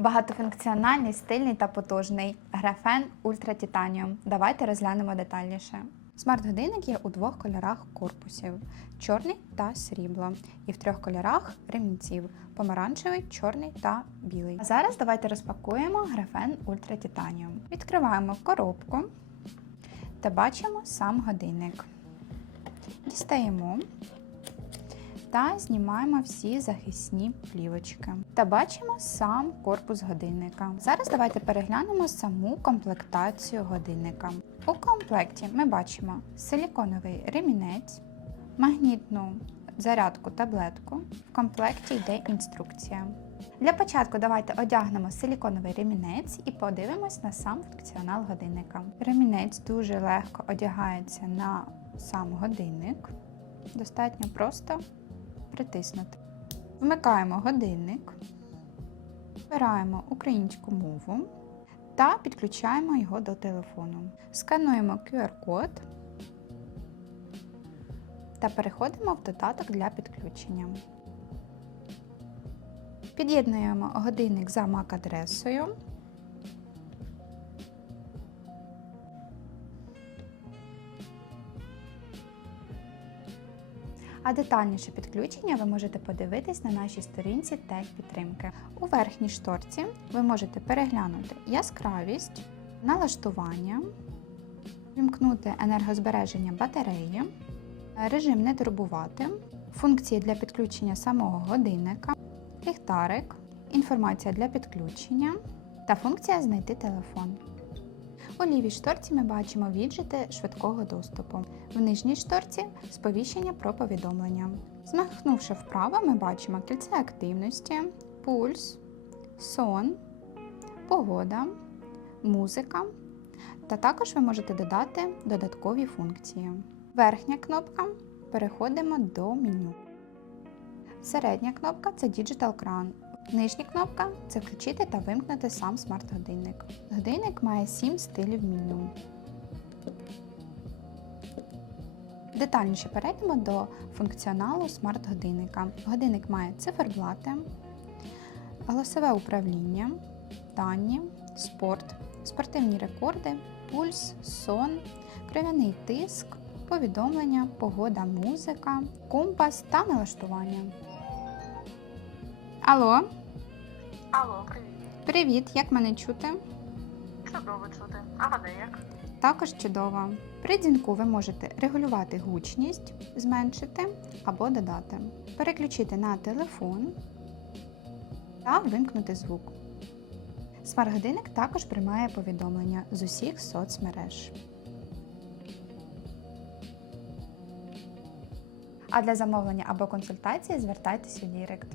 Багатофункціональний, стильний та потужний графен Ультра Титаніум. Давайте розглянемо детальніше. Смарт-годинник є у двох кольорах корпусів: чорний та срібло, і в трьох кольорах ремінців: помаранчевий, чорний та білий. А зараз давайте розпакуємо графен Ультра Титаніум. Відкриваємо коробку та бачимо сам годинник. Дістаємо та знімаємо всі захисні плівочки. Та бачимо сам корпус годинника. Зараз давайте переглянемо саму комплектацію годинника. У комплекті ми бачимо силіконовий ремінець, магнітну зарядку таблетку. В комплекті йде інструкція. Для початку давайте одягнемо силіконовий ремінець і подивимось на сам функціонал годинника. Ремінець дуже легко одягається на сам годинник. Достатньо просто притиснути. Вмикаємо годинник, вибираємо українську мову та підключаємо його до телефону. Скануємо QR-код та переходимо в додаток для підключення. Під'єднуємо годинник за MAC-адресою. А детальніше підключення ви можете подивитись на нашій сторінці техпідтримки. У верхній шторці ви можете переглянути яскравість, налаштування, вімкнути енергозбереження батареї, режим не турбувати, функції для підключення самого годинника, ліхтарик, інформація для підключення та функція знайти телефон. У лівій шторці ми бачимо віджити швидкого доступу. В нижній шторці сповіщення про повідомлення. Змахнувши вправо, ми бачимо кільце активності, пульс, сон, погода, музика. Та також ви можете додати додаткові функції. Верхня кнопка переходимо до меню. Середня кнопка це Digital Crown. Нижня кнопка це включити та вимкнути сам смарт-годинник. Годинник має 7 стилів меню. Детальніше перейдемо до функціоналу смарт-годинника. Годинник має циферблати, голосове управління, дані, спорт, спортивні рекорди, пульс, сон, кров'яний тиск, повідомлення, погода, музика, компас та налаштування. Алло, Алло, привіт. привіт, як мене чути? Чудово чути. А мене як? Також чудово. При дзвінку ви можете регулювати гучність, зменшити або додати, переключити на телефон та вимкнути звук. Смарт-годинник також приймає повідомлення з усіх соцмереж. А для замовлення або консультації звертайтеся у Дірект.